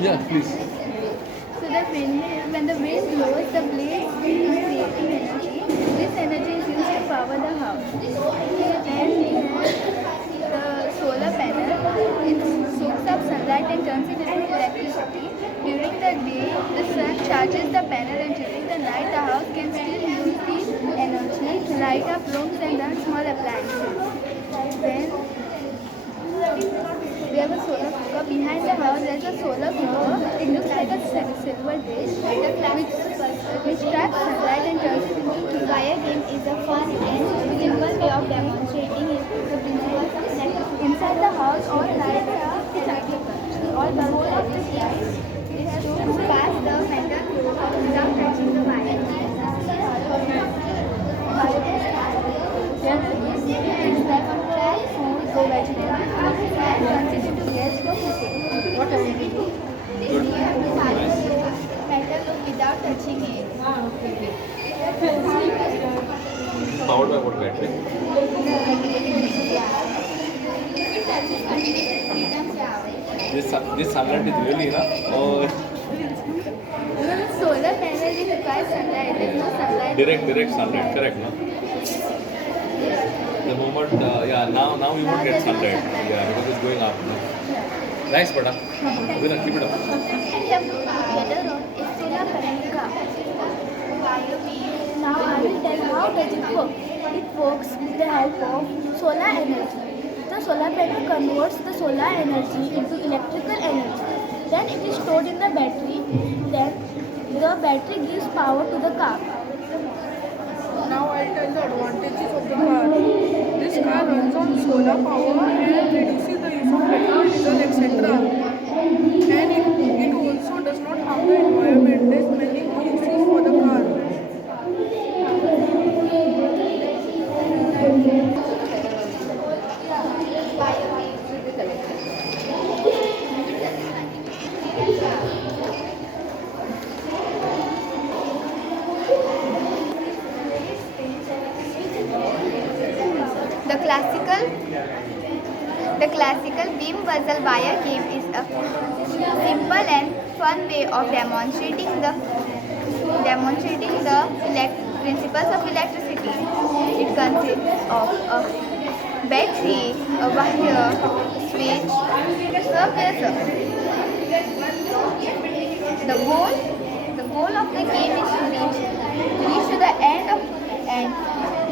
Yeah, please. So the wind, when the wind blows, the blades spin, creating energy. This energy is used to power the house. Then we have the solar panel. It soaks up sunlight and turns it into electricity. During the day, the sun charges the panel, and during the night, the house can still use the energy to light up rooms and run small appliances. Then we have a solar cooker. Behind the house, there's a solar cooker. It looks like a silver dish, which traps sunlight and turns it into wire game is a fun and simple way of demonstrating the principles of electricity. Inside the house, all lights are electrical. All the goal of this light is to pass the metal through without touching the wire. Go vegetable and turns it into gas for cooking. What else? Good. Metal without touching it. Powered by what battery? This sunlight is really enough. Oh, Solar panel is requires sunlight. There is no sunlight. direct sunlight. Correct, no? The moment, yeah, now we won't get sunlight. Yeah, because it's going up. No? Nice, Pata. We'll keep it up. And the other road is solar panel car. Now I will tell how does it work. It works with the help of solar energy. The solar panel converts the solar energy into electrical energy. Then it is stored in the battery. Then the battery gives power to the car. Now I'll tell the advantages of the car. This car runs on solar power and reduces the use of petrol, diesel, etc. And it also does not harm the environment. There's many uses for the car. The classical beam puzzle wire game is a simple and fun way of demonstrating the principles of electricity. It consists of a battery, a wire, switch, a buzzer. The goal of the game is to reach to the end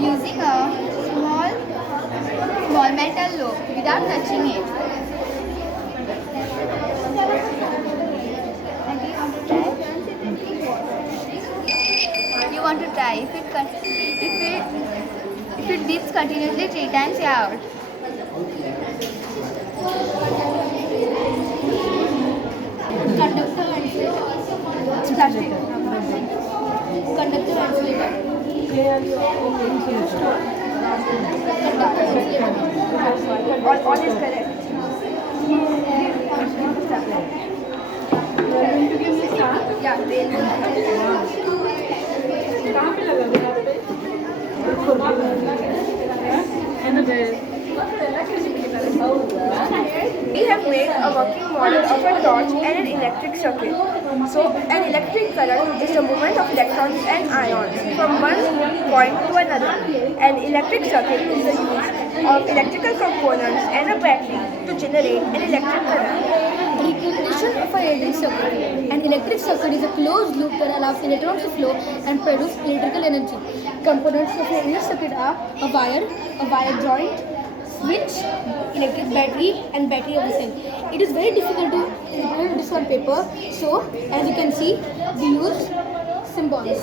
using a small metal lobe without touching it. You want to try? If it beeps continuously 3 times, you're out. Conductor and plastic. Conductor all is correct. We have made a working model of a torch and an electric circuit. So, an electric current is the movement of electrons and ions from one point to another. An electric circuit is the use of electrical components and a battery to generate an electric current. Definition of an electric circuit. An electric circuit is a closed loop that allows electrons to flow and produce electrical energy. Components of an electric circuit are a wire joint, switch, electric battery, and battery of the cell. It is very difficult to represent this on paper, so as you can see, we use symbols.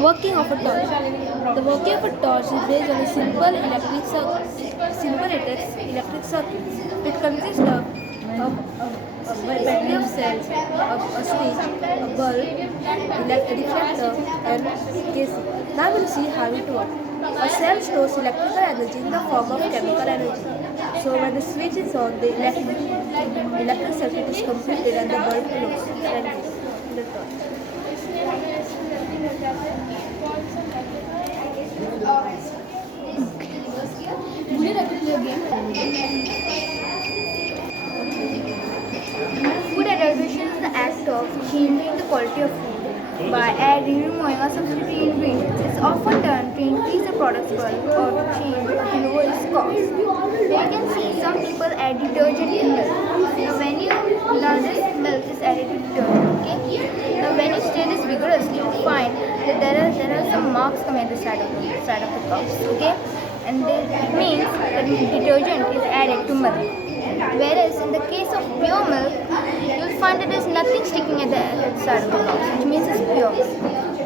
Working of a torch. The working of a torch is based on a simple electric circuit. It consists of a battery of cells, a switch, a bulb, electric reflector, and casing. Now we'll see how it works. A cell stores electrical energy in the form of chemical energy. So when the switch is on, the electric circuit is completed and the bulb glows like this in the torch. Would you like to play a game? Food adulteration is the act of changing the quality of food by adding, removing, or substituting ingredients. It's often done to increase the product's quality or to change or to lower its cost. Here you can see some people add detergent in milk. Now when you this milk is added to detergent, okay? Now when you stir this vigorously, you will find that there are some marks coming at the side of the cups, okay? And it means that detergent is added to milk. Whereas in the case of pure milk, you'll find that there's nothing sticking at the side of the cup, which means it's pure.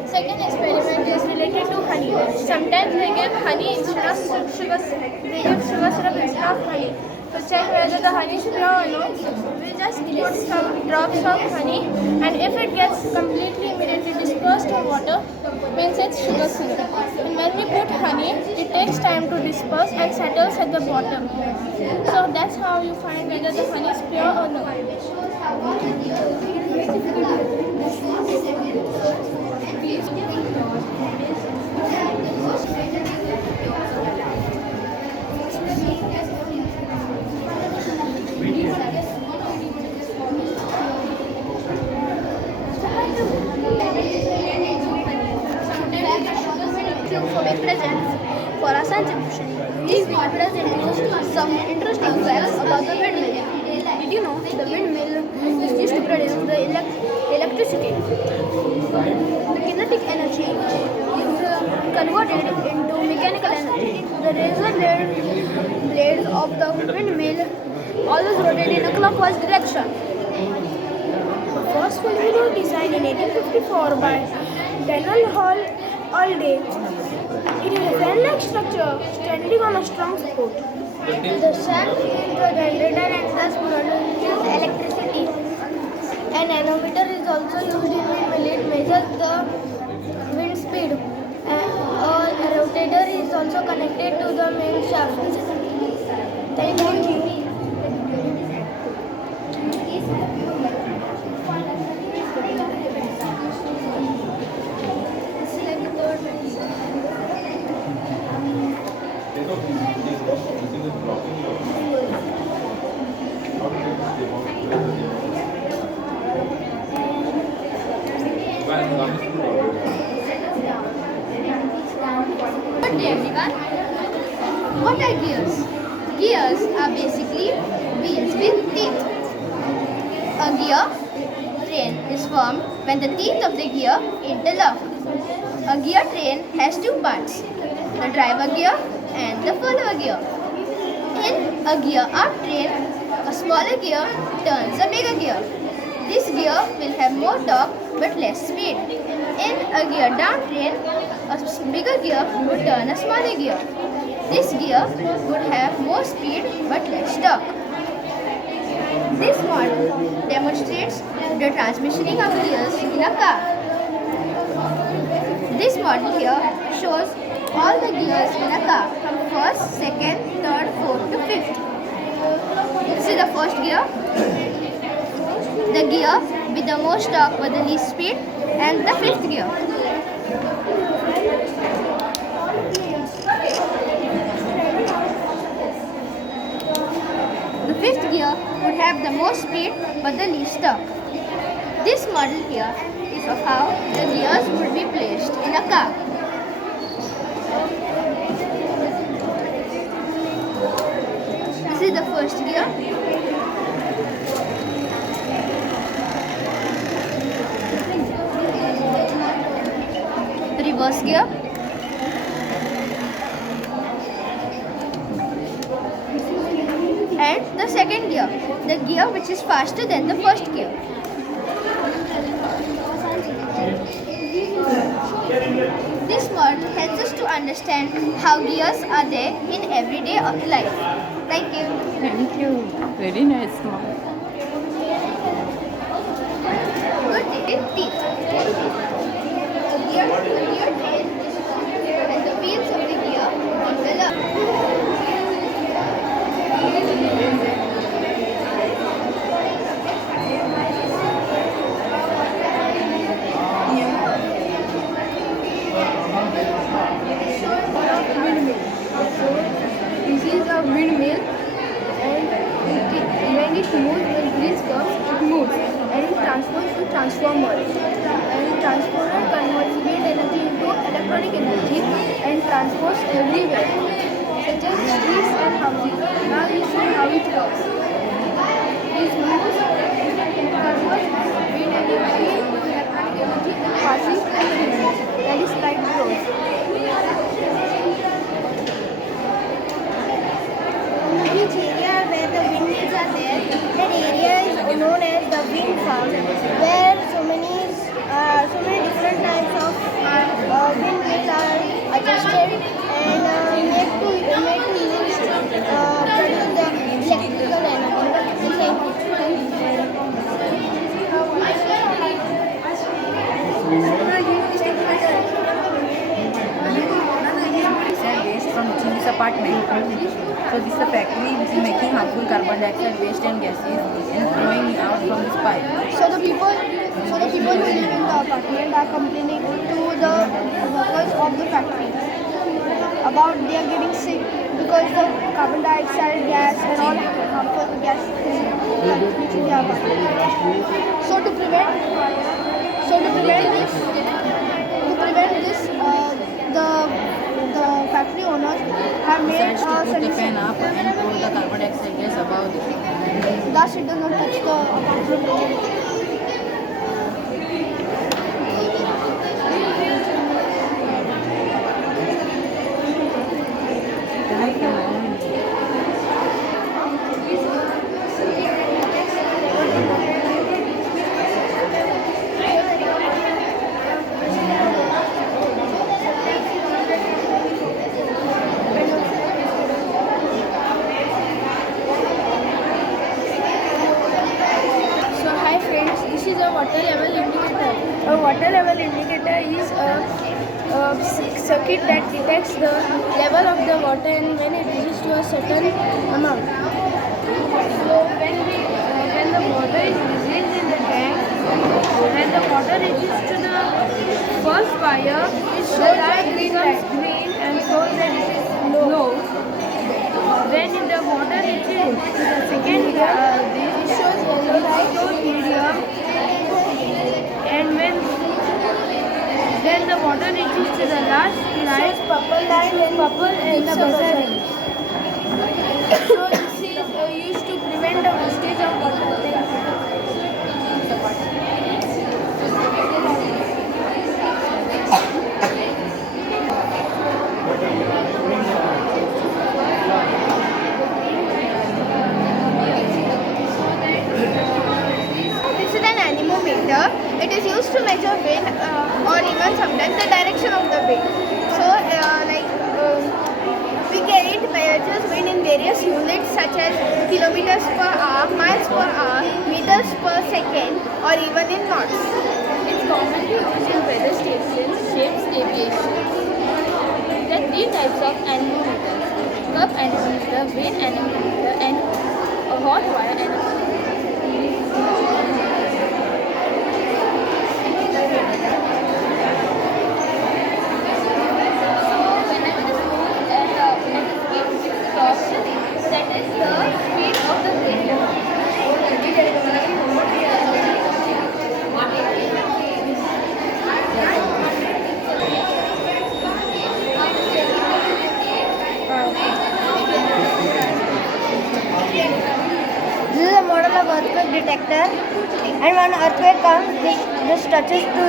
Second experiment is related to honey. Sometimes they give honey instead of sugar syrup. They give sugar syrup instead of honey. To check whether the honey is pure or not, we just put some drops of honey, and if it gets completely immediately dispersed in water, means it's sugar syrup. And when we put honey, it takes time to disperse and settles at the bottom. So that's how you find whether the honey is pure or not. For my presents for our science exhibition. These videos introduce some interesting facts about the windmill. Did you know the windmill is used to produce the electricity? The kinetic energy is converted into mechanical energy. The razor blades of the windmill always rotate in a clockwise direction. The first windmill was designed in 1854 by Daniel Hall Allday. It is a fan-like structure standing on a strong support. The shaft is the generator and thus produces electricity. An anemometer is also used in windmill. It measures the wind speed. A rotator is also connected to the main shaft. Thank you. Good day everyone. What are gears? Gears are basically wheels with teeth. A gear train is formed when the teeth of the gear interlock. A gear train has two parts, the driver gear and the follower gear. In a gear up train, a smaller gear turns a bigger gear. This gear will have more torque but less speed. In a gear down train, a bigger gear would turn a smaller gear. This gear would have more speed but less torque. This model demonstrates the transmissioning of gears in a car. This model here shows all the gears in a car from first, second, third, fourth to fifth. This is the first gear, the gear with the most torque but the least speed, and the fifth gear. The fifth gear would have the most speed but the least torque. This model here is of how the gears would be placed in a car. This is the first gear. The reverse gear. And the second gear, the gear which is faster than the first gear. This model helps us to understand how gears are there in everyday life. Thank you. Thank you. Very nice, mom. Good day. Teeth. The gear train and the wheels of the gear interlock. This is a windmill each area where the windmills are there, that area is known as the wind farm, where so many different types of windmills are adjusted and made to use produce the electrical energy. Thank you. Waste from Chili's apartment. So this is a factory which is making harmful carbon dioxide waste and gases and throwing it out from this pipe. So the people who live in the apartment are complaining to the workers of the factory about they are getting sick because the carbon dioxide gas and all harmful gas is reaching the apartment. So to prevent this, the factory owners have made Decides to a put the solution. fan up and throw the carbon dioxide gas above the fan. Thus it does not touch the apartment. So hi friends, this is a water level indicator. A water level indicator is a circuit that detects the level of the water and when it reaches to a certain amount. So when the water is released in the tank, when the water reaches to the first wire, it shows that it becomes green and shows that it is low. When the water reaches to the second wire, it shows yellow light, shows medium, and when the water reaches to the last line, purple line and purple and the buzzer. So this is used to prevent the wastage of water. This is an anemometer. It is used to measure wind or even sometimes the direction of the wind. So we can it measures wind in various units such as kilometers per hour, miles per hour, meters per second or even in knots. It's commonly used in weather stations, ships, aviation. There are three types of anemometers: curve anemometer, vane anemometer, and a hot wire anemometer. Whenever the spoon and the speed crosses, that is the speed of the wind. This is a model of earthquake detector, and when earthquake comes, this touches to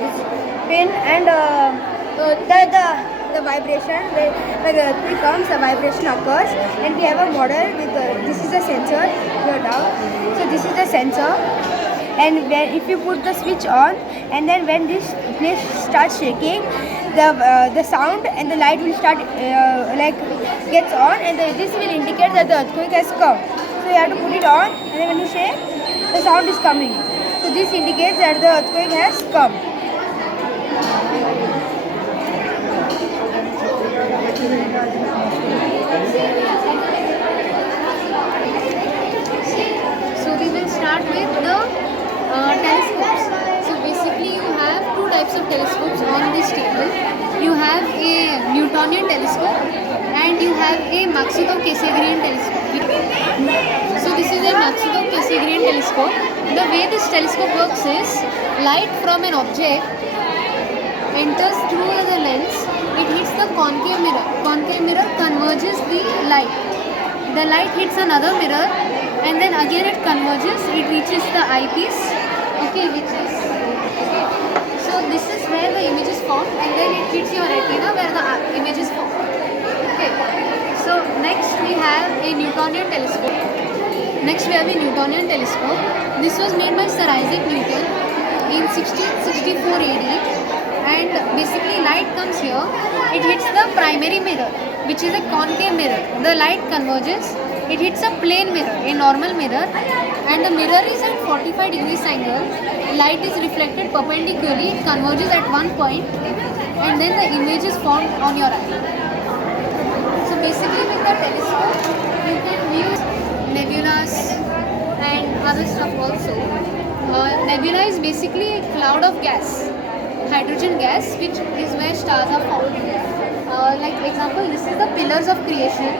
this pin, and the vibration when the earthquake comes, the vibration occurs, and we have a model with this is a sensor here down. So this is the sensor, and if you put the switch on, and then when this place starts shaking, the sound and the light will start gets on, and this will indicate that the earthquake has come. So you have to put it on, and then when you shake, the sound is coming. So this indicates that the earthquake has come. So we will start with the telescopes. So basically you have two types of telescopes on this table. You have a Newtonian telescope and you have a Maksutov-Cassegrain telescope. So this is a Maksutov-Cassegrain telescope. The way this telescope works is light from an object enters through the lens. It hits the concave mirror. Concave mirror converges the light. The light hits another mirror and then again it converges. It reaches the eyepiece. Okay, which is okay. So this is where the image is formed and then it hits your retina where the image is formed. Okay. So next Next we have a Newtonian telescope. This was made by Sir Isaac Newton in 1664 AD, and basically light comes here, it hits the primary mirror, which is a concave mirror. The light converges, it hits a plane mirror, a normal mirror, and the mirror is at 45 degrees angle. Light is reflected perpendicularly, it converges at one point, and then the image is formed on your eye. So basically with the telescope, you can view nebulas and other stuff also. Nebula is basically a cloud of gas, hydrogen gas, which is where stars are formed. Like example, this is the pillars of creation,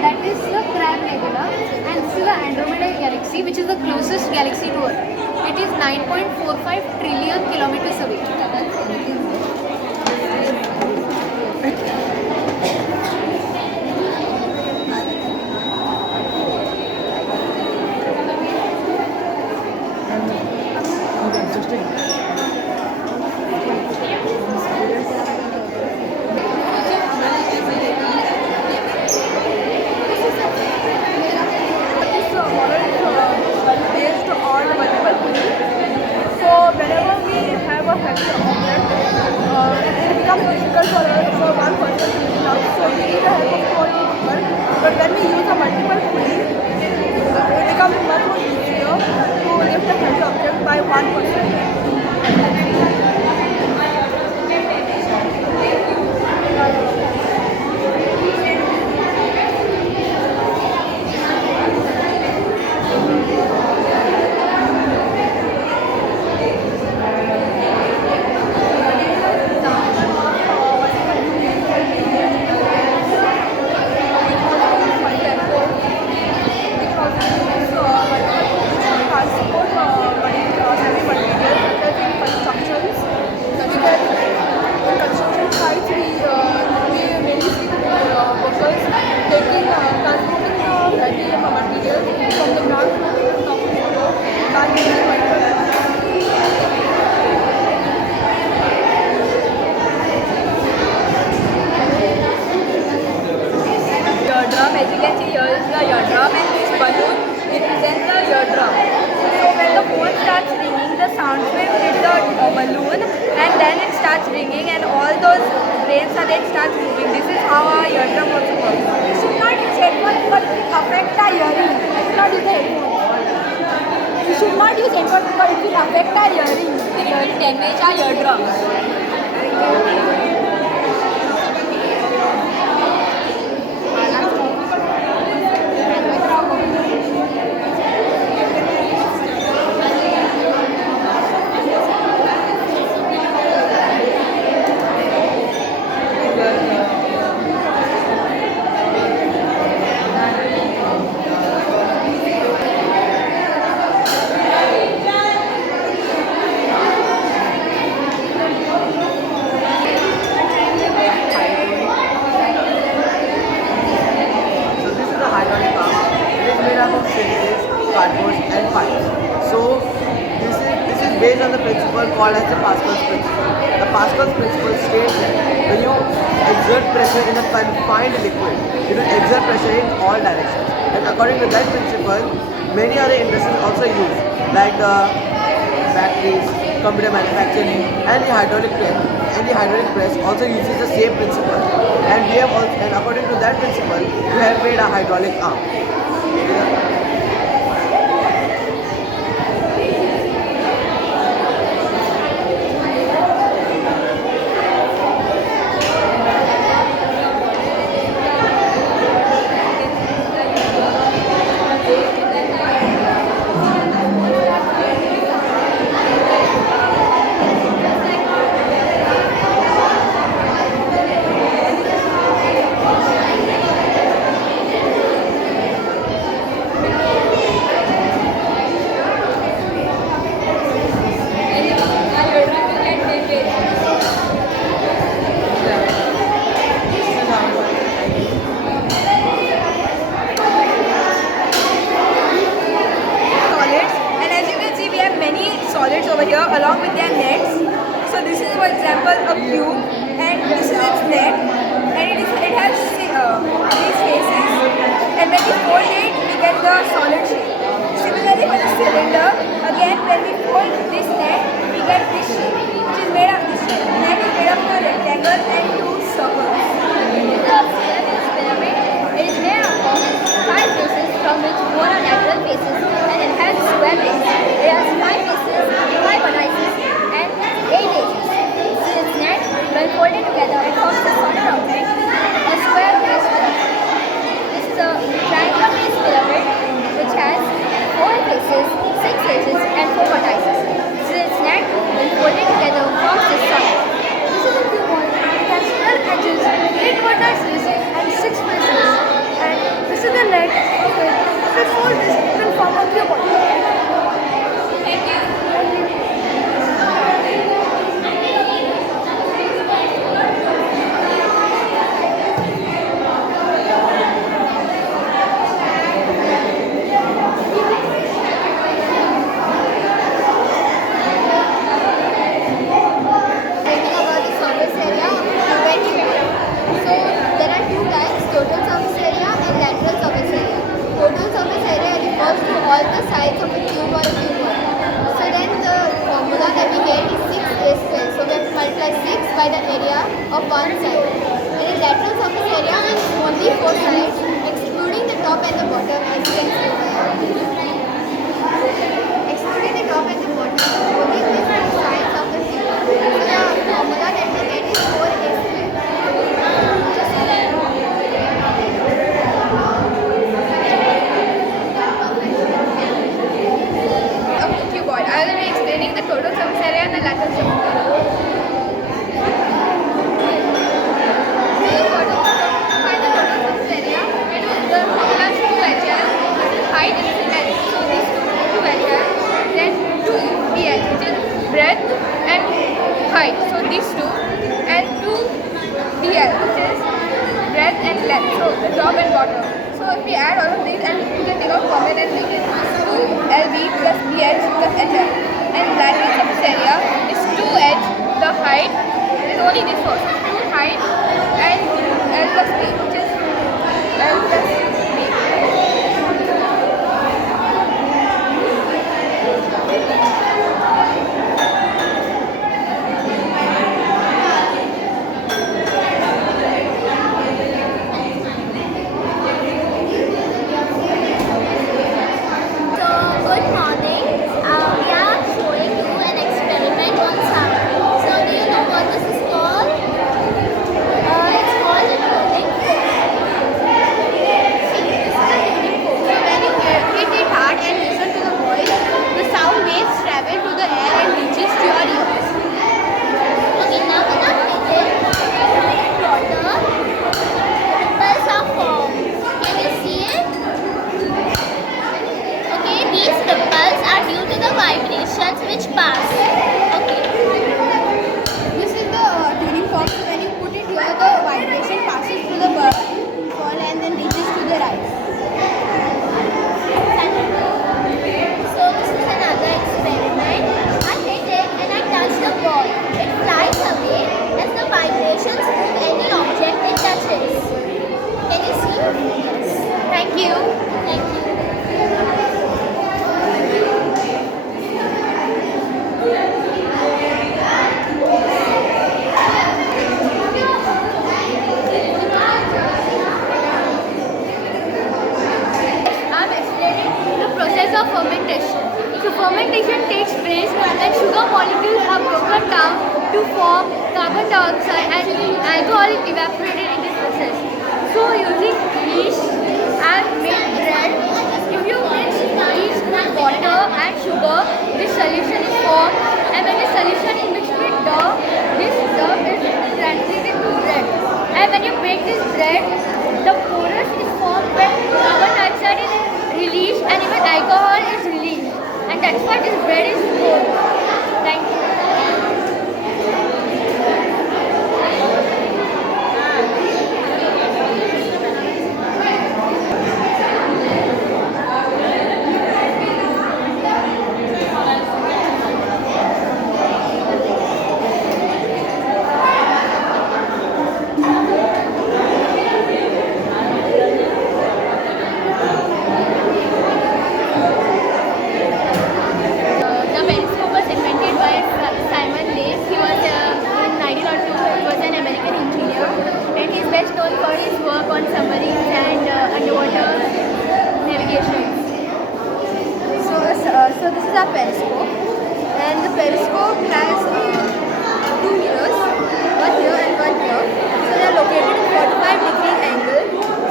that is the Crab Nebula, and this is the Andromeda Galaxy, which is the closest galaxy to Earth. It is 9.45 trillion kilometers away. Based on multiple things. So whenever we have a factor object, it becomes difficult for one person to lift up. So we need the help of all people. But when we use a multiple pulley, it becomes much more easier to lift a heavy object by one person. Eardrum, as you can see here is the eardrum, and this balloon represents the eardrum. So when the phone starts ringing, the sound wave hit the balloon, and then it starts ringing, and all those brains are then starts moving. This is how our eardrum also works. We should not use headphones because it will affect our hearing. We should not use the headphones. We should not use headphones because it will affect our hearing. It will damage our eardrum. cardboard and pipes. So this is based on the principle called as the Pascal's principle. The Pascal's principle states that when you exert pressure in a confined liquid, you will exert pressure in all directions. And according to that principle, many other industries also use, like the factories, computer manufacturing, and the hydraulic press. And the hydraulic press also uses the same principle. And we have also, and according to that principle, we have made a hydraulic arm. one side. And in lateral surface area, only four sides, excluding the top and the bottom, as you can see. Excluding the top and the bottom, only these two sides of the figure. So the formula that we get is 4a square. Of the cuboid, I will be explaining the total surface area and the lateral surface area. Find the total surface area. The formula is 2HL, height is L. So these two 2HL, then 2BL, which is breadth and height. So these two, and 2DL, which is breadth and length. So the top and bottom. So if we add all of these, and we can take out common and make it 2LB plus BH plus LL. And lateral surface area is 2H, the height is only this one. 2 height and L plus B, which is L plus B. Good morning. We are showing you an experiment on sound. So do you know what this is called? It's called a tuning fork. See, this is a tuning fork. So when you hit it hard and listen to the voice, the sound waves travel to the air and reaches to your ears. Okay, now when I hit it, water, ripples are formed. Can you see it? Okay, these ripples are due to the vibrations which pass. Okay. This is the tuning fork. So when you put it here, the vibration passes through the ball and then reaches to the right. So this is another experiment. I hit it and I touch the ball. It flies away as the vibrations move any object it touches. Can you see? Yes. Thank you. Thank you. I'm explaining the process of fermentation. So fermentation takes place when sugar molecules are broken down to form carbon dioxide and alcohol is evaporated in this process. So using yeast and made bread, if you mix yeast with water and sugar, this solution is formed, and when the solution is mixed with dough, this dough is translated to bread. And when you bake this bread, the porous is formed when carbon dioxide is released and even alcohol is released. And that's why this bread is cold. Thank you. The periscope was invented by Simon Leys. He was in 1902. He was an American engineer, and he is best known for his work on submarines and underwater navigation. So this is our periscope, and the periscope has two mirrors, one here and one here. So they are located in 45-degree angle.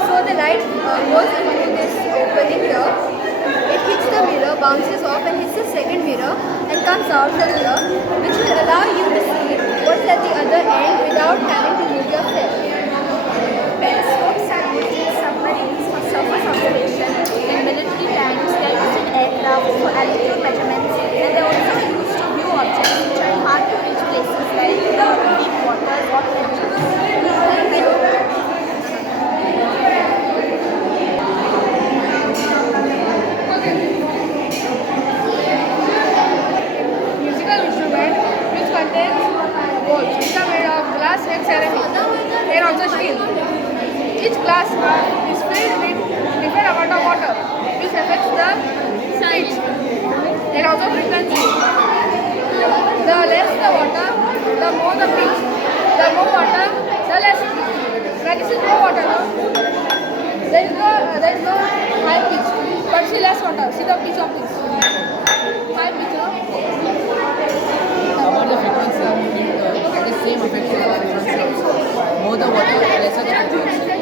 So the light goes into this opening here. It hits the mirror, bounces off and hits the second mirror and comes out from here, which will allow you to see what's at the other end without having to move your head. Periscopes are used in submarines for surface observation, in military tanks, they are used in aircraft for altitude measurements, and they are also used to view objects which are hard to reach places like deep waters or trenches. Thank you. Musical instrument which contains bowls which are made of glass and ceramic. They are also steel. Each glass is filled with different amount of water, which affects the pitch and also frequency. The less the water, the more the pitch. The more water, Now let's see. Now this is no water now. There is no high pitch. But see less water. See the pitch of this. High pitch, no? How about the frequency? The same affects the frequency. More the water, lesser the frequency.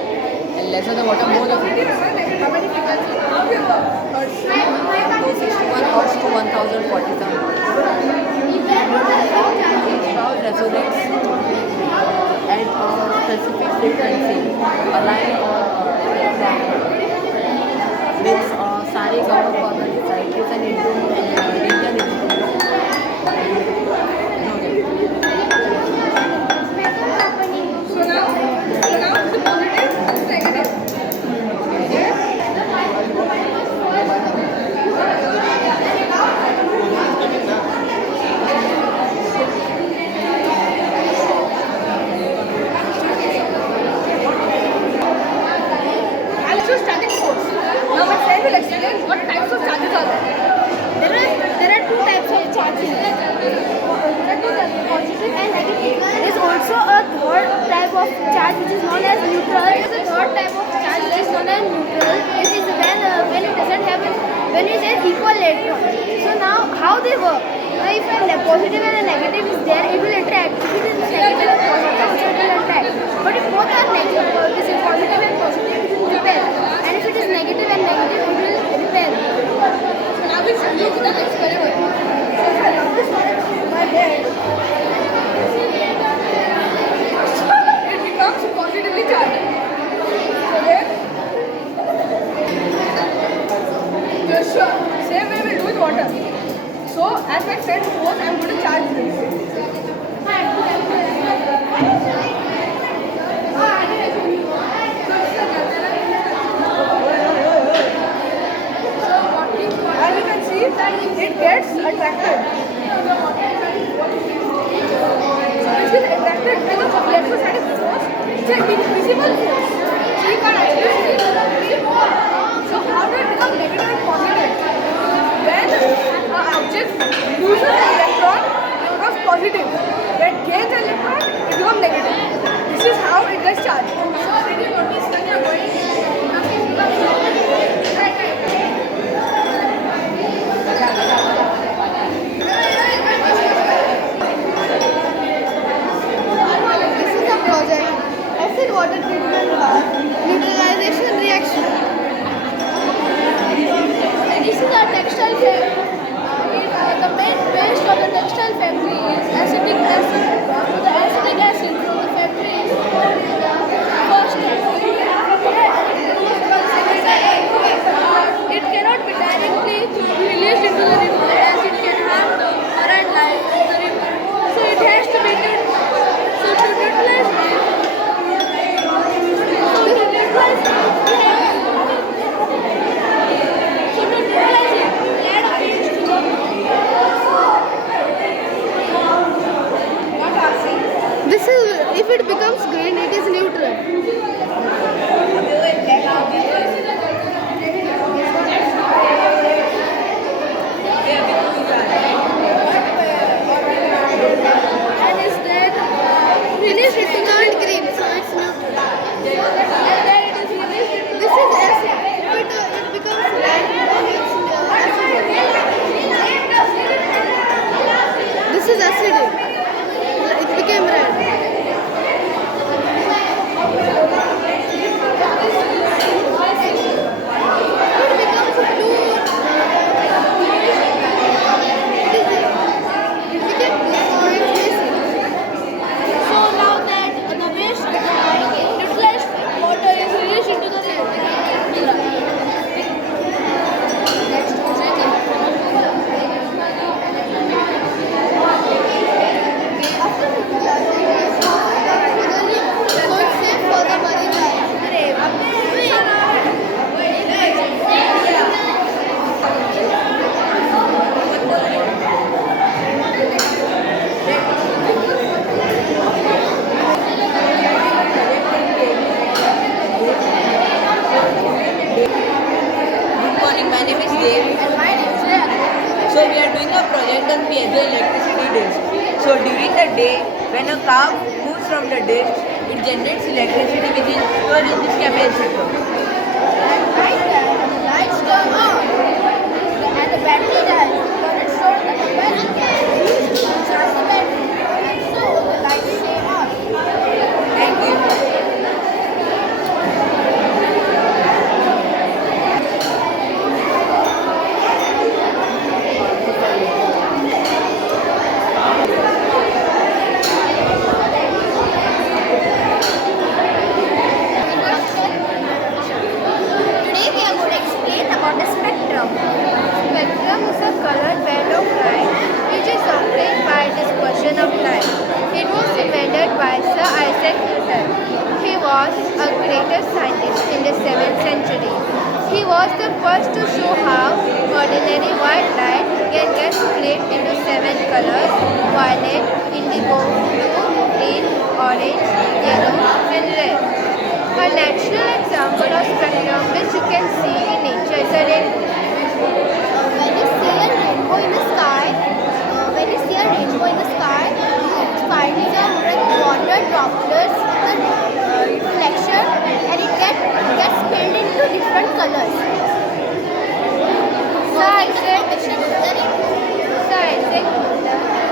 And lesser the water, more the frequency. How many frequency? Hertz. 261 hertz to 1047 hertz. Sound resonates at a specific frequency, aligned or means सारे गाँव को अगर cycle into division So now the positive, negative. Electrostatic force. Now my friend will explain what types of charges are there. There are two types of charges. There are two types, positive and negative. There is also a third type of charge which is known as neutral. There is a third type of charge which is known as neutral. It is when it doesn't have when it has equal electrons. So now how they work? Now if a positive and a negative is there, it will interact. If it is negative and positive, it will interact. But if both are negative, this is positive and positive, it will repel. And if it is negative and negative, it will repel. Now we should look at the experiment. So if I rub this on my head, it becomes positively charged. Okay? Yes, sure. Same way we do with water. So as my friend goes, I'm going to charge this. As you can see, it gets attracted. So this is attracted by the electrostatic force. It's an invisible force. So you can't actually see it. So how do it become negative and positive? When an object loses an electron, it becomes positive. When it gains an electron, it becomes negative. This is how it gets charged. So did you notice when you are going, nothing becomes right. This is a project. Acid water treatment bath neutralization reaction. This is our textile factory. The main waste of the textile factory is acetic acid. So the acetic acid from the factory is stored in the first step. It cannot be directly released into the river as it can harm the marine life in the river. So it has to be so to neutralize it. This is if it becomes green, it is neutral. And is then released into the Turned green, so it's neutral. and then it is released into This is acid. If it becomes red, this is acidic. It became red. It becomes blue. It became blue, so it's basic. so now that the waste neutralized water is released into the river. Good morning, my name is Dev. So we are doing a project on piezoelectricity disc. So during the day, when a car moves from the dish, it generates electricity which is stored in this capacitor. And when the lights turn on and the battery dies, but it's stored in the capacitor, used to charge the battery, and so the lights stay on. Thank you. Today we are going to explain about the spectrum. Spectrum is a colored band of light which is obtained by dispersion of light. It was invented by Sir Isaac Newton. He was a greatest scientist in the 7th century. He was the first to show how ordinary white light can get split into 7 colors: violet, indigo, blue, green, orange, yellow and red. A natural example of spectrum which you can see in nature is a rainbow. When you see a rainbow in the sky, you find some red water droplets in the reflection, and it gets spilled into different colors. Sir Isaac Newton,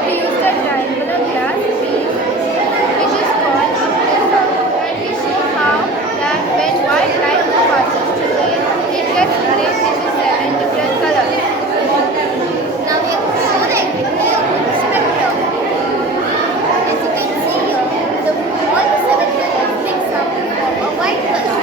he used a triangular glass piece which is called a prism, and he showed how that when white light passes through it gets split into 7 different colors. Now we have shown the spectrum. As you can see here, all the 7 colors mix up to form a white color.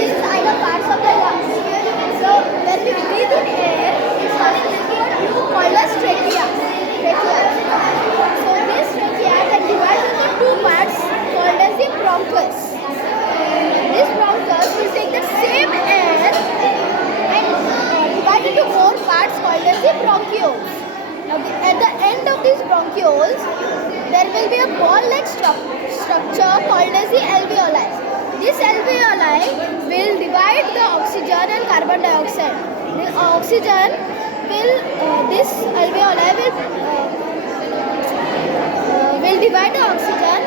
These are the parts of the lungs. So when we breathe in air, it's coming into a tube called as trachea. So this trachea can divide into 2 parts called as the bronchus. This bronchus will take the same air and divide into 4 parts called as the bronchioles. Now at the end of these bronchioles, there will be a ball-like structure called as the alveoli. This alveoli will divide the oxygen and carbon dioxide. This alveoli will divide the oxygen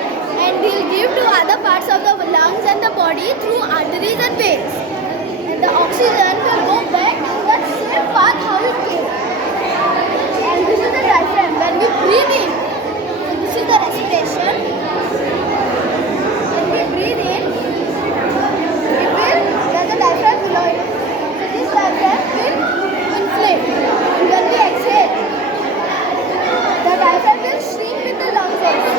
and will give to other parts of the lungs and the body through arteries and veins. And the oxygen will go back in that same path how it came. And this is the diaphragm. When we breathe in, so this is the respiration. When we breathe in, there's a diaphragm below it. So this diaphragm will inflate. And when we exhale, the diaphragm will shrink with the lungs also.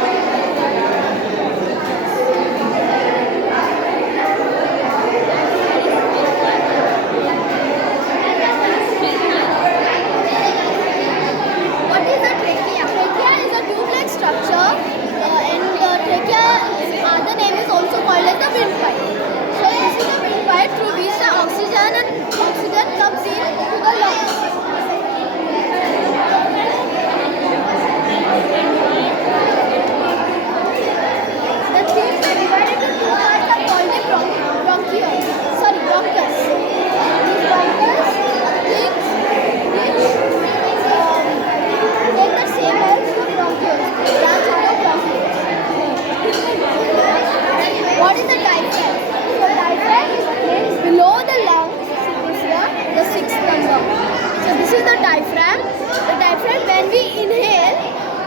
What is the trachea? Trachea is a tube-like structure, and the trachea's other name is also called as the windpipe. So this is the windpipe through which the oxygen comes in to the lungs. The things are divided into 2 parts are called the bronchus. These bronchus are things which take the same air to the bronchioles, branch into bronchioles. What is the diaphragm? So diaphragm is placed below the lungs. This is the 6th number. So this is the diaphragm. The diaphragm, when we inhale,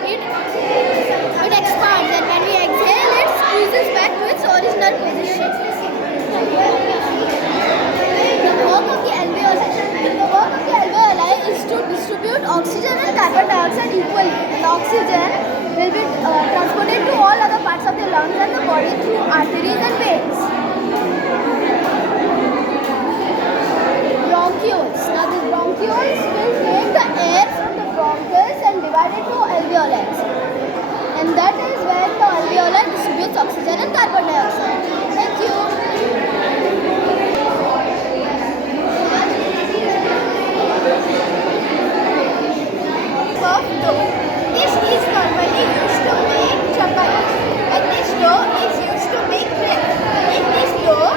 it expands, and when we exhale, it squeezes back to its original position. The work of the alveoli is to distribute oxygen and carbon dioxide equally. And the oxygen will be transported to all other parts of the lungs and the body through arteries and veins. Bronchioles. Now these bronchioles will take the air from the bronchus and divide it to alveoli. And that is when the alveoli distributes oxygen and carbon dioxide. Thank you. Puff dough. This is normally used to make chapati, and this dough is used to make bread. In this dough,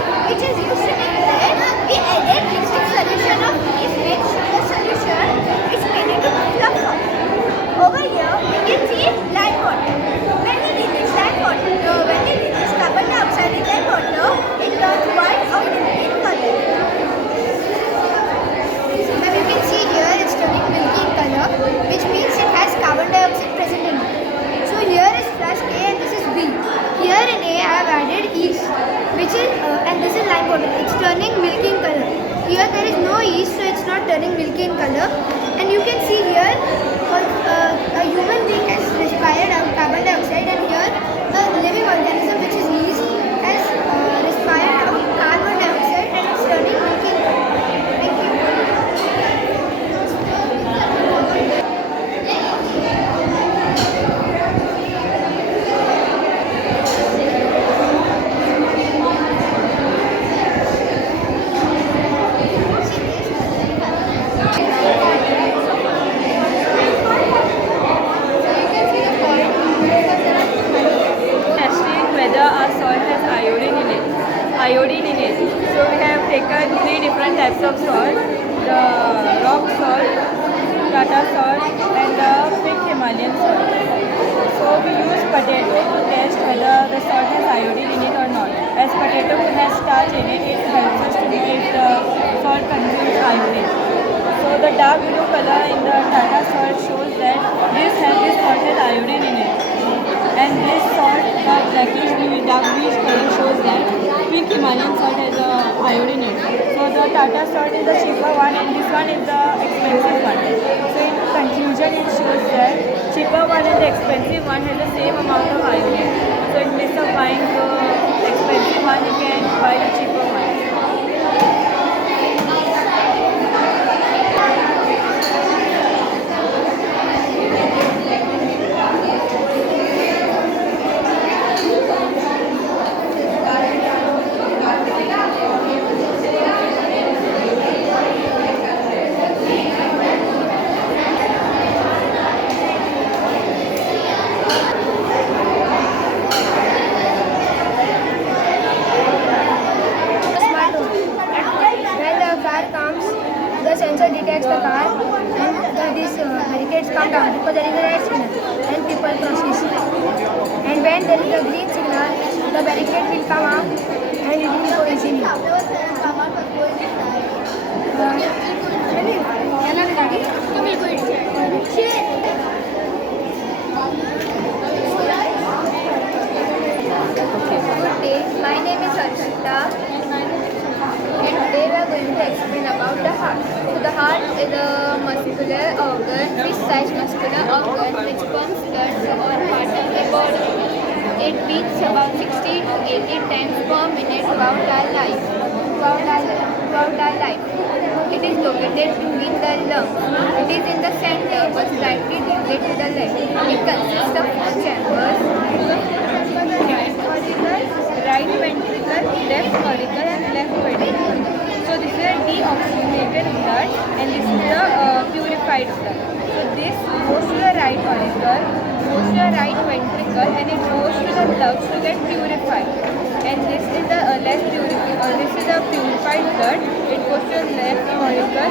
turning milky in color. And you can see here a human being has respired out carbon dioxide, and here a living organism which is yeast has respired out carbon dioxide and it's turning milky in color. Thank you. Testing whether our salt has iodine in it. So we have taken 3 different types of salt: the rock salt, Tata salt, and the thick Himalayan salt. So we use potato to test whether the salt has iodine in it or not. As potato has starch in it, it helps us to know if the salt contains iodine. So the dark blue color in the Tata salt shows that this salt has iodine in it. And this salt, the blackish blue, dark bluish color shows that pink Himalayan salt has iodine in it. So the Tata salt is the cheaper one and this one is the expensive one. So in conclusion, it shows that cheaper one and the expensive one has the same amount of iodine. So in place of buying the expensive one, you can buy the cheaper one. When the car comes, the sensor detects the car and these barricades come down because there is a red signal and people cross. And when there is a green signal, the barricade will come up and it will go easily. Good day, my name is Arshita and today we are going to explain about the heart. So the heart is a muscular organ, precise muscular organ which pumps blood to all parts of the body. It beats about 60 to 80 times per minute throughout our life. It is located between the lungs. It is in the center but slightly deviated to the left. It consists of 4 chambers: right ventricle, left auricle and left ventricle. So this is a deoxygenated blood and this is a purified blood. So this goes to the right auricle, goes to the right ventricle and it goes to the lungs to get purified. And this is the this is the purified blood. It goes to the left auricle,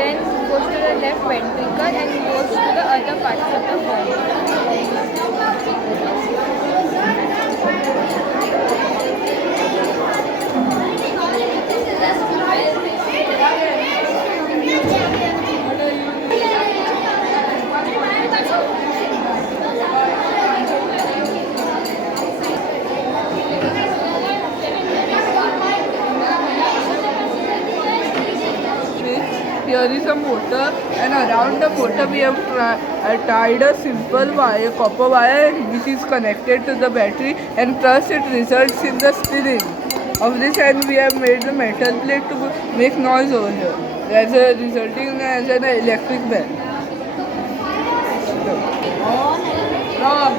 then goes to the left ventricle and goes to the other parts of the body. Here is a motor and around the motor we have tied a simple wire, copper wire which is connected to the battery, and thus it results in the spinning of this, and we have made the metal plate to make noise over here. That's resulting as an electric bell. Wrong. Wrong.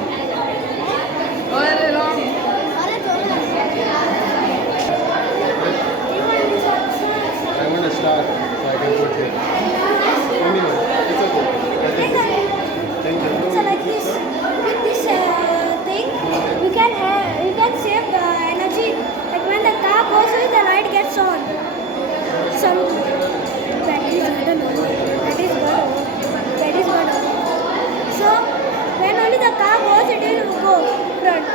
I want to start so I can put here. Anyway, it's okay. Thank you. So like this, with this thing, we can save the energy. Like when the car goes away, the light gets on. Some batteries, I don't know. That is good. So when only the car goes, it will go front.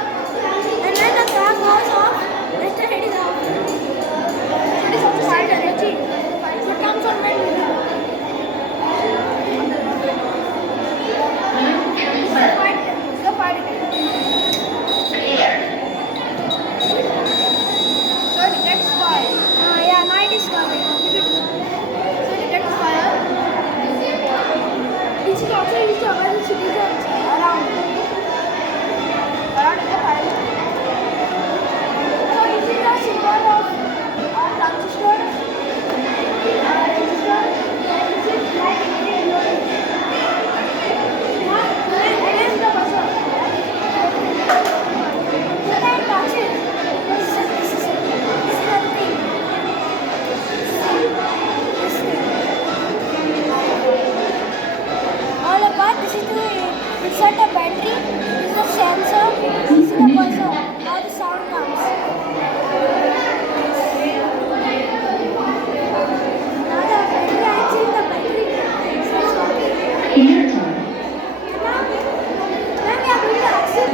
battery, this is the sensor, this is the buzzer, how the sound comes. Now the battery, actually the battery is working. Now we are going to access.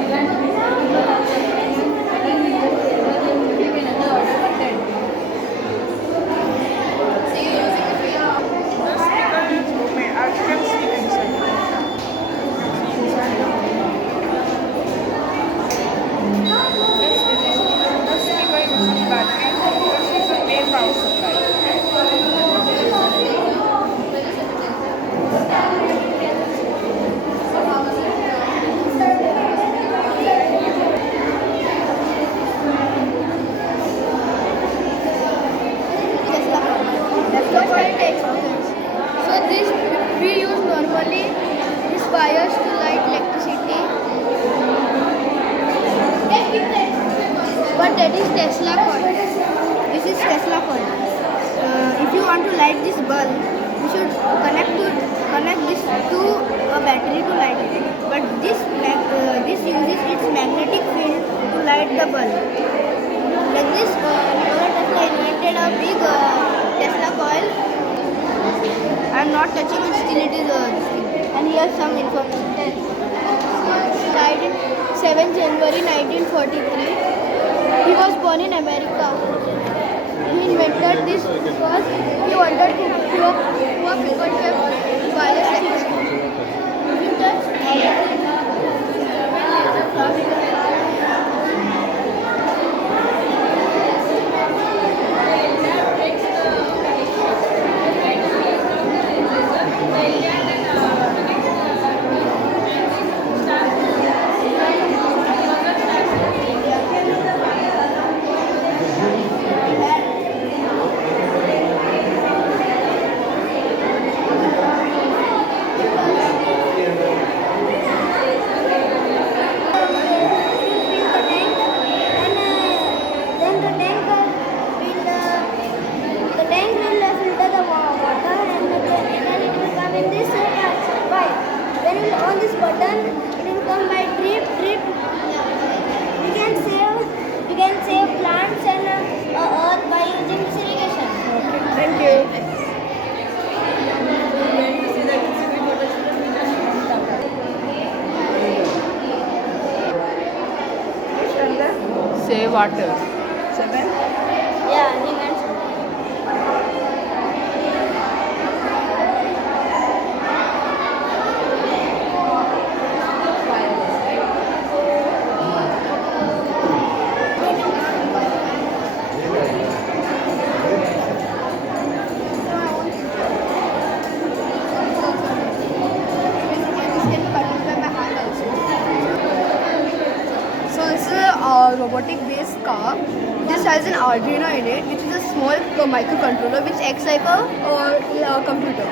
So this we use normally these wires to light electricity. But that is Tesla coil. This is Tesla coil. If you want to light this bulb, you should connect this to a battery to light it. But this uses its magnetic field to light the bulb. Like this, Nikola Tesla invented a big Tesla coil. I am not touching it, still it is this thing. And here's some information. He died in 7 January 1943. He was born in America. He invented this because he wanted to poor people to have wireless electricity. You touch button, it will come by drip. You can save plants and earth by using this irrigation. Thank you. Save water. 7. Yeah, he mentioned. So this is a robotic based car. This has an Arduino in it, which is a small microcontroller which acts like a computer.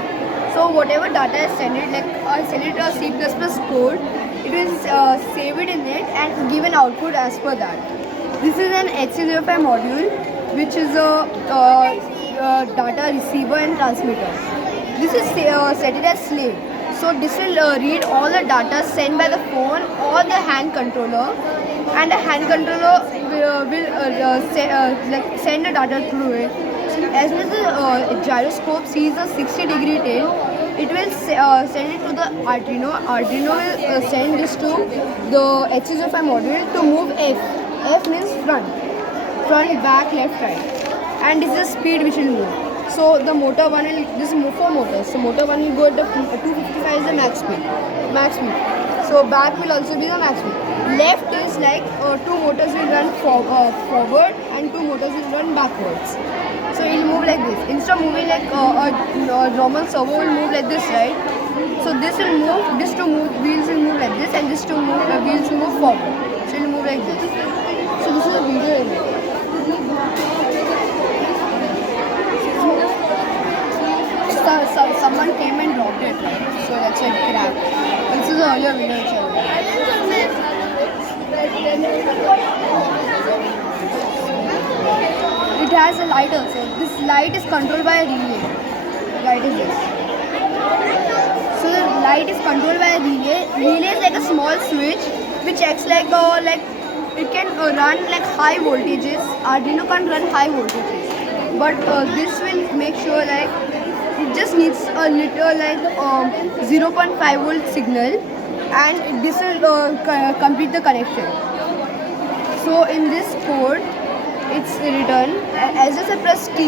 So whatever data is sent it, like I send it a C++ code, it will save it in it and give an output as per that. This is an HC05 module, which is a data receiver and transmitter. This is set it as slave. So this will read all the data sent by the phone or the hand controller, and the hand controller will send the data through it. As soon as the gyroscope sees a 60-degree tail, it will send it to the Arduino. Arduino will send this to the HC05 module to move F. F means front, back, left, right. And this is the speed which will move. So the motor one will, this is 4 motors. So motor one will go at the 255 is the max speed. So back will also be the max speed. Left is like 2 motors will run forward and 2 motors will run backwards. So it will move like this. Instead of moving like a normal servo will move like this, right? So this will move, this two wheels will move like this, and this two wheels will move forward. So it will move like this. So this is a video in it. Someone came and dropped it, right? So that's why it cracked. This is the earlier video which I It has a light also. This light is controlled by a relay. Light is this. So the light light is controlled by a relay. Relay is like a small switch which acts like it can run like high voltages. Arduino can't run high voltages, but this will make sure like it just needs a little like 0.5 volt signal, and this will complete the connection. So in this code, it's written as just I press T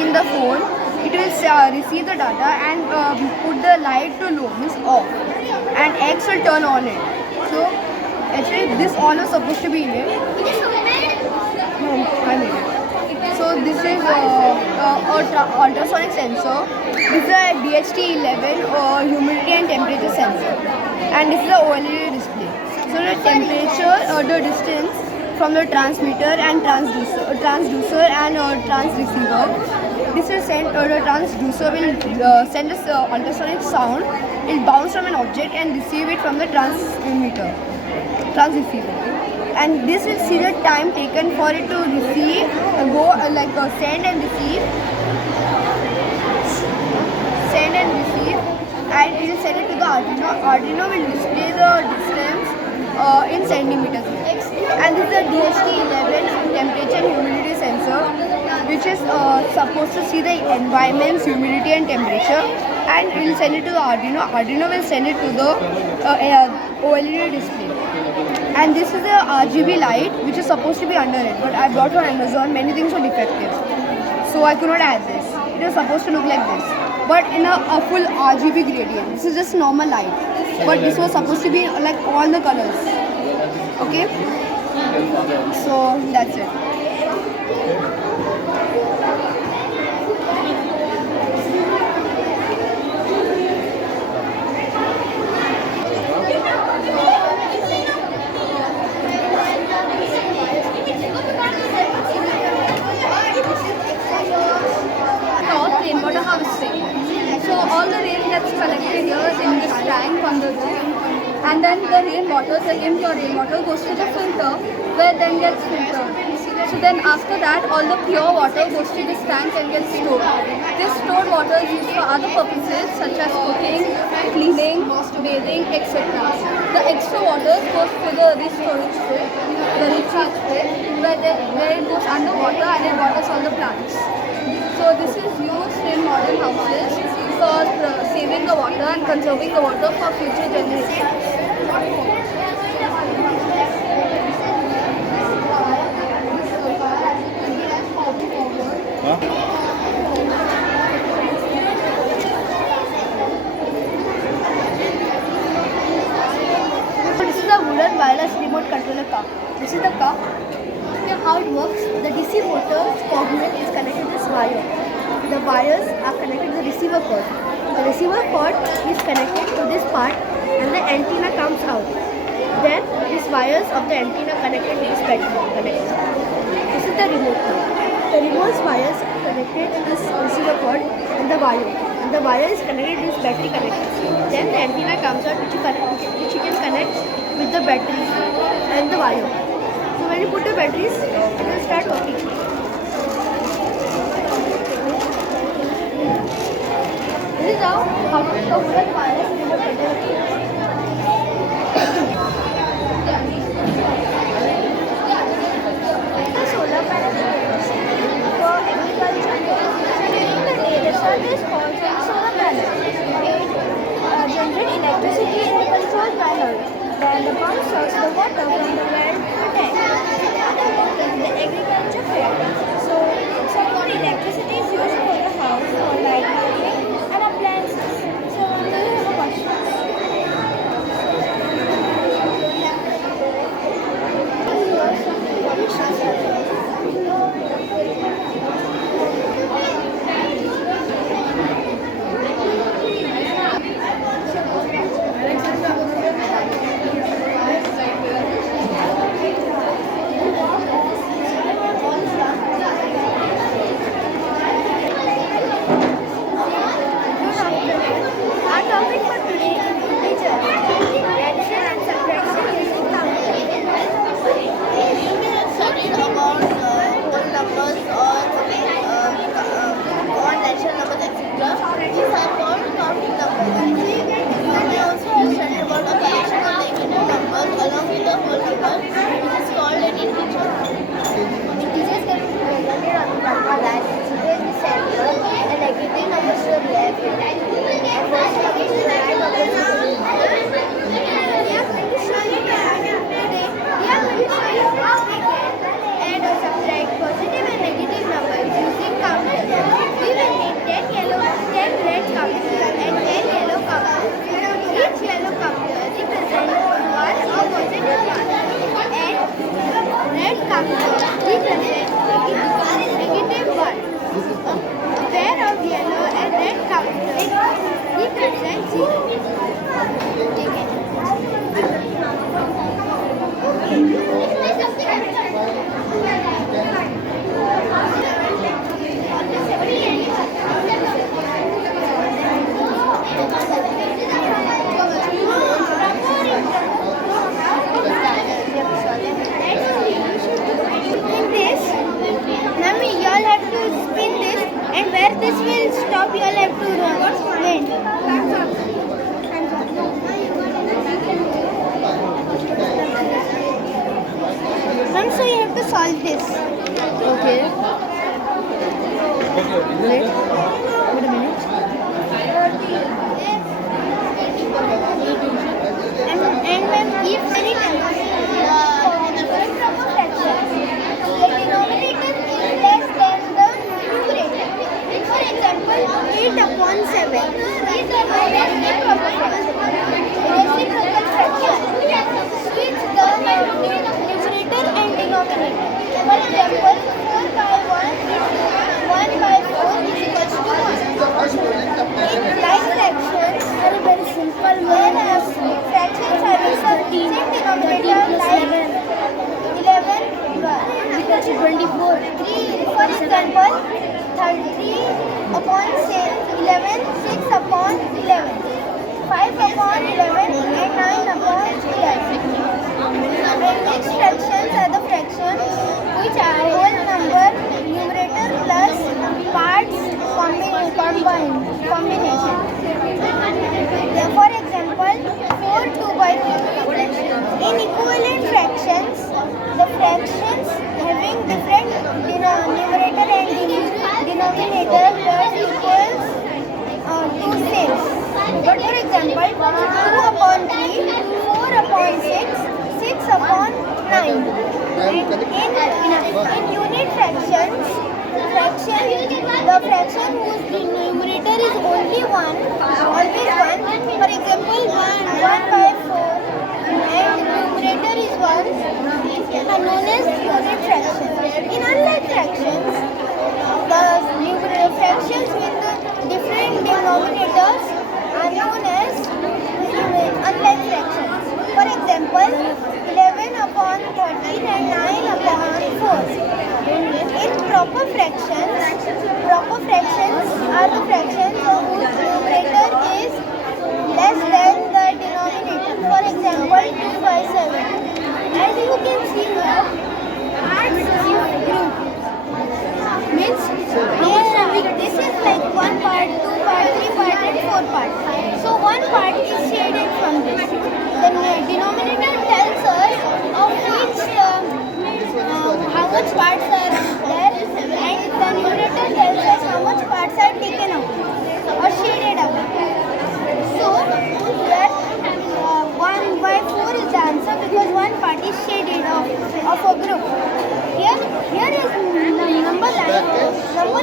in the phone, it will receive the data and put the light to low, means off, and X will turn on it. So actually this on is supposed to be in it. No, I made it. So this is ultrasonic sensor. This is a DHT11 humidity and temperature sensor, and this is a OLED display. So the temperature, the distance from the transmitter and transducer and transreceiver. This will send the transducer will send us ultrasonic sound. It will bounce from an object and receive it from the transreceiver. And this will see the time taken for it to receive, send and receive, and it will send it to the Arduino. Arduino will display the distance in centimeters. And this is a DHT11 temperature and humidity sensor, which is supposed to see the environment's humidity and temperature, and it will send it to the Arduino. Arduino will send it to the OLED display. And this is the RGB light which is supposed to be under it, but I bought on Amazon. Many things were defective, so I could not add this. It was supposed to look like this, but in a full RGB gradient. This is just normal light, but this was supposed to be like all the colors. Okay, so that's it. Rainwater harvesting. So all the rain gets collected here in this tank on the roof, and then the rainwater, the impure rainwater goes to the filter, where then gets filtered. So then after that, all the pure water goes to this tank and gets stored. This stored water is used for other purposes such as cooking, cleaning, bathing, etc. The extra water goes to the storage pit, the recharge pit, where it goes underwater and it waters all the plants. So this is used in modern houses for saving the water and conserving the water for future generations. So this is a wooden wireless remote controller car. This is the car. Here how it works, the DC motor's coordinate is connected to this wire. The wires are connected to the receiver cord. The receiver cord is connected to this part and the antenna comes out. Then these wires of the antenna connected to this battery. This is the remote cord. The remote's wires are connected to this receiver cord and the wire. And the wire is connected to this battery connector. Then the antenna comes out which you can connect with the battery and the wire. So when you put the batteries, it will start working. This is how to put the wooden wireless remote controller. The solar panel for agriculture. The data sun is called from solar panel. It generates electricity in the control panel. Then the pump sucks the water from the well to the tank. The agriculture field. So some more electricity is used for the house, for lighting and appliances. So do you have a question? In this, now you all have to spin this, and where this will stop, you all have to win. Ma'am, so you have to solve this. Okay. Wait. Wait a minute. And ma'am, if any improper fraction, the denominator is less than the numerator. For example, 8 upon 7 is a reciprocal fraction. Reciprocal fraction switch the numerator and denominator. For example, 4 by 1 by 4 is equals to 1. In like fractions, very simple, whereas fractions having same denominator like 11 equals to 24. 3, for example, 3 upon 11, 6 upon 11, 5 upon 11 and 9 upon 11. And mixed fractions are the fractions which are whole number numerator plus parts combination. For example, 4 2 by 3. In equivalent fractions, the fractions having different numerator and denominator equals to 6. But for example, 2 upon 3, 4 upon 6, 6 upon 9. And in unit fractions, the fraction whose numerator is only 1, always 1. For example, 1 by 4 and numerator is 1 are known as unit fractions. In unlike fractions, the fractions with the different denominators are known as unlike fractions. For example, 11 upon 13 and 9 upon 4. In proper fractions are the fractions whose numerator is less than the denominator. For example, 2 by 7. As you can see here, means this is like 1 part, 2 part, 3 part and 4 part. So one part is shaded from this. The denominator tells us of which how much parts are there, and the numerator tells us how much parts are taken out or shaded out. So here 1 by 4 is the answer because one part is shaded of a group. Here is number line 1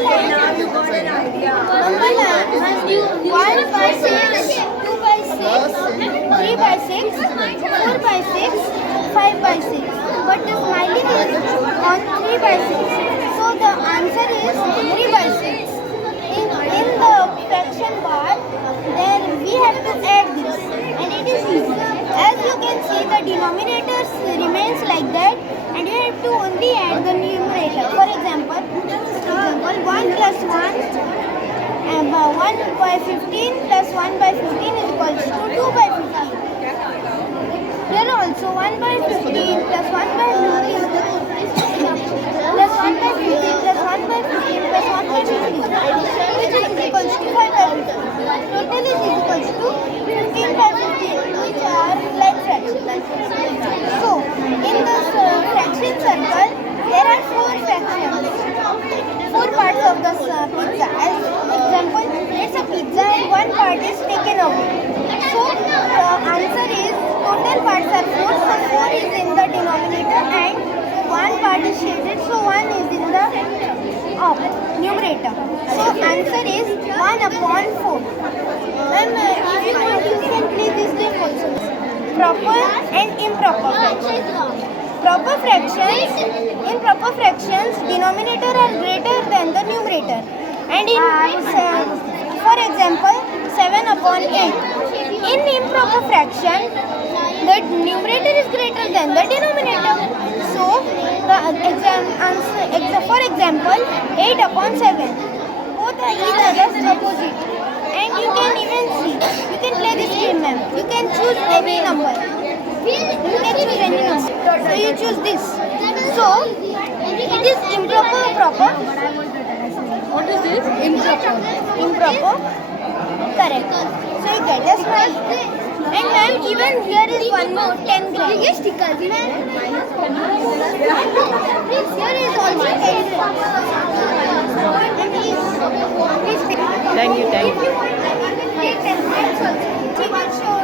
by 6, 2 by 6, 3 by 6, 4 by 6, 5 by 6. But the smiley is on 3 by 6. So the answer is 3 by 6. In the fraction bar, then we have to add this, and it is easy. As you can see, the denominator remains like that, and you have to only add the numerator. For example, 1 plus 1 1 by 15 plus 1 by 15 is equals to 2 by 15. Here also 1 by 15 plus 1 by 15 plus 1 by 15 plus 1 by 15 plus 1 by 15, which is equals to 5 by 15. Total is equals to 15 by 15, which are like fractions. So in the fraction circle, there are 4 fractions, 4 parts of the pizza. As example, it's a pizza and one part is taken away. So the answer is total parts are 4, so 4 is in the denominator and one part is shaded, so 1 is in the numerator. So answer is 1 upon 4. And if you want, you can play this game also. Proper and improper fractions. In proper fractions, denominator are greater than the numerator. And in, for example, 7 upon 8. In improper fraction, the numerator is greater than the denominator. So, the for example, 8 upon 7. Both are each other's opposite. And you can even see, you can play this game, ma'am. You can choose any number. You can choose any number. So, you choose this. So, it is improper or proper? What is this? Improper. Improper? Correct. So you get a smile. And ma'am, even here is one more 10 grams. Here is also 10 grams. Thank you. If you want to take 10 grams also, we will show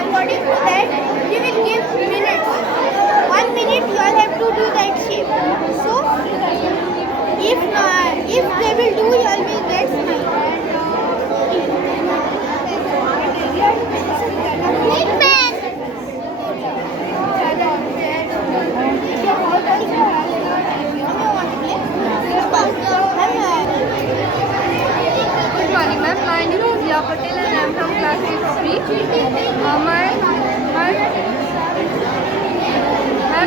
according to that, we will give minutes. 1 minute you all have to do that shape. So, if they will do, you all will get smile. Good morning, ma'am. My name is Diya Patel and I am from class 6B. My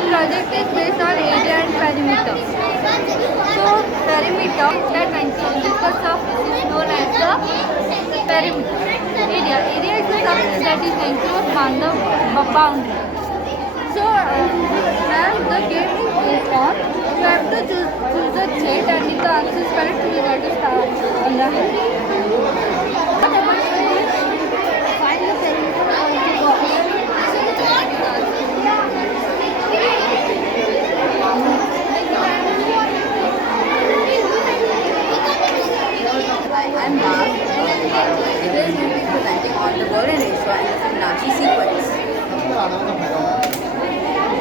project is based on area and perimeter. So, perimeter that encloses the surface is known as the perimeter. Area is the surface that is enclosed on the boundary. So, ma'am, the game is based on you have to choose a shade and if the answer is correct, you got to start on the head. Find the perimeter of the box. I'm Mark. Today we will be presenting on the Golden ratio and the Fibonacci sequence.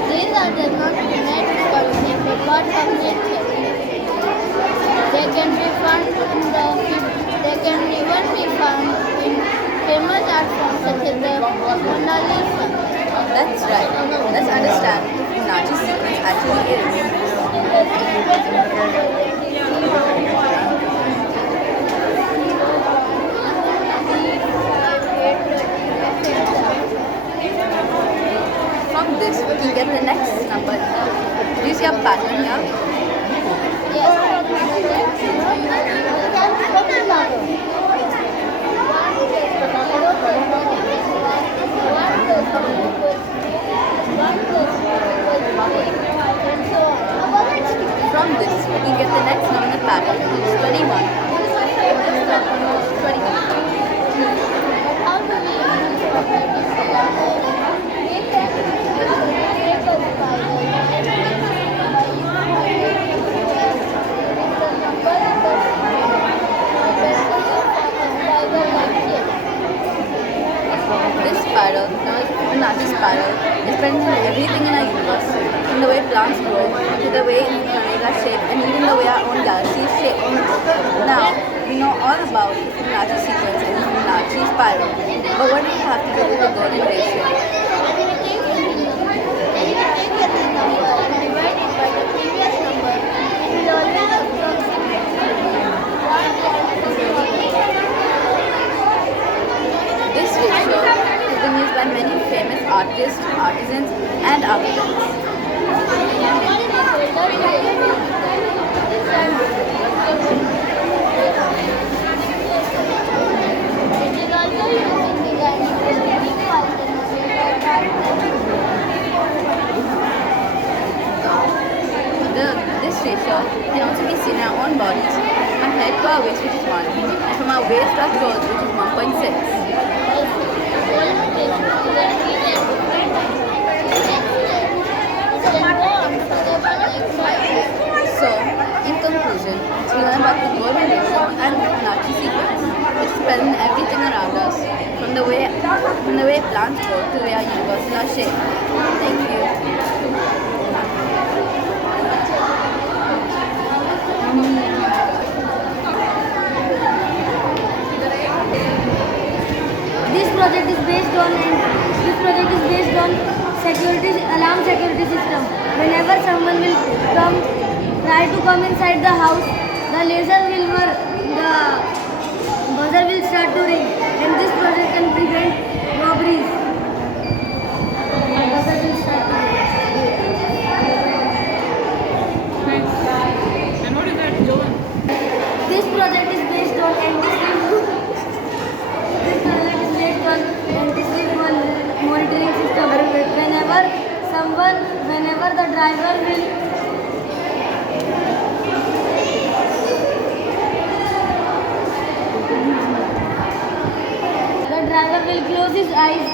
These are the not net coordinate but from nature. They can be found in they can even be found in famous art forms such as the Mona Lisa. That's right. Let's understand what the Fibonacci sequence actually is. From this, we can get the next number. Do you see a pattern here? From this, we can get the next number pattern, which is 21. This spiral, known as Fibonacci spiral, is present in everything in our universe, from the way plants grow, to the way planets are shaped, and even the way our own galaxy is shaped. Now, we know all about the Fibonacci sequence and the Fibonacci spiral, but what do we have to do with the golden ratio? This ratio has been used by many famous artists, artisans, and architects. This ratio can also be seen in our own bodies, from head to our waist, which is 1, and from our waist to our toes, which is 1.6. So, in conclusion, we learn about the golden ratio and the Fibonacci sequence, which is present in everything around us, from the way plants grow to the way our universes are shaped. Thank you. This project is based on alarm security system. Whenever someone will try to come inside the house, the laser will work, the buzzer will start to ring, and this project can prevent driver will close his eyes.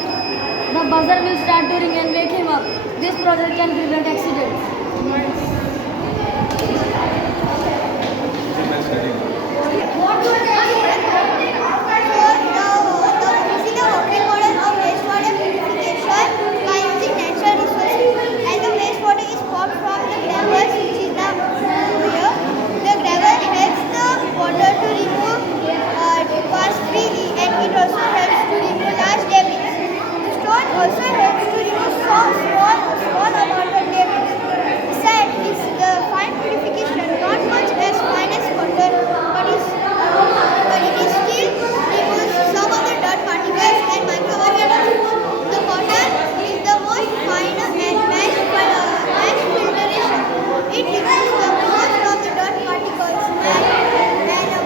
The buzzer will start to ring and wake him up. This process can prevent accidents. Also helps to remove small amount of debris. Sand is the fine purification, not much as fine as cotton, but it is still removes some of the dirt particles and microorganisms. The cotton is the most fine and mass filtration. It removes the most of the dirt particles and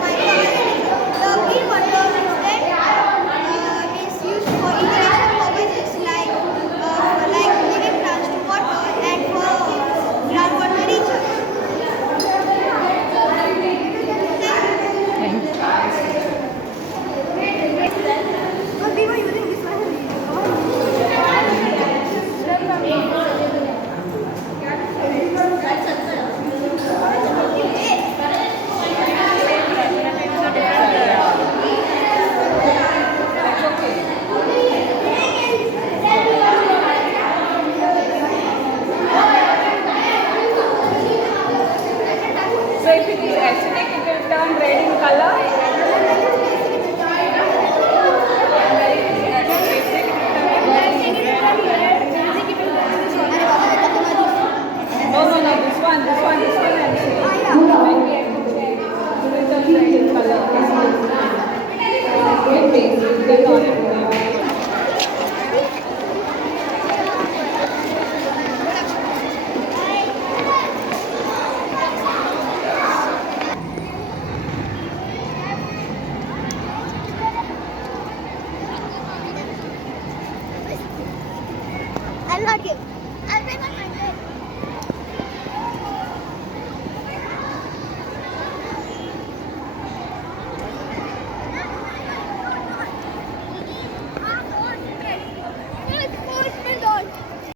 microorganisms. The green water instead is used for irrigation purposes like giving plants to water and for groundwater recharge. We were using this one. So if it is acidic, it will turn red in color. No, this one is acidic. When we agitate, it will turn red in color. I'll not give.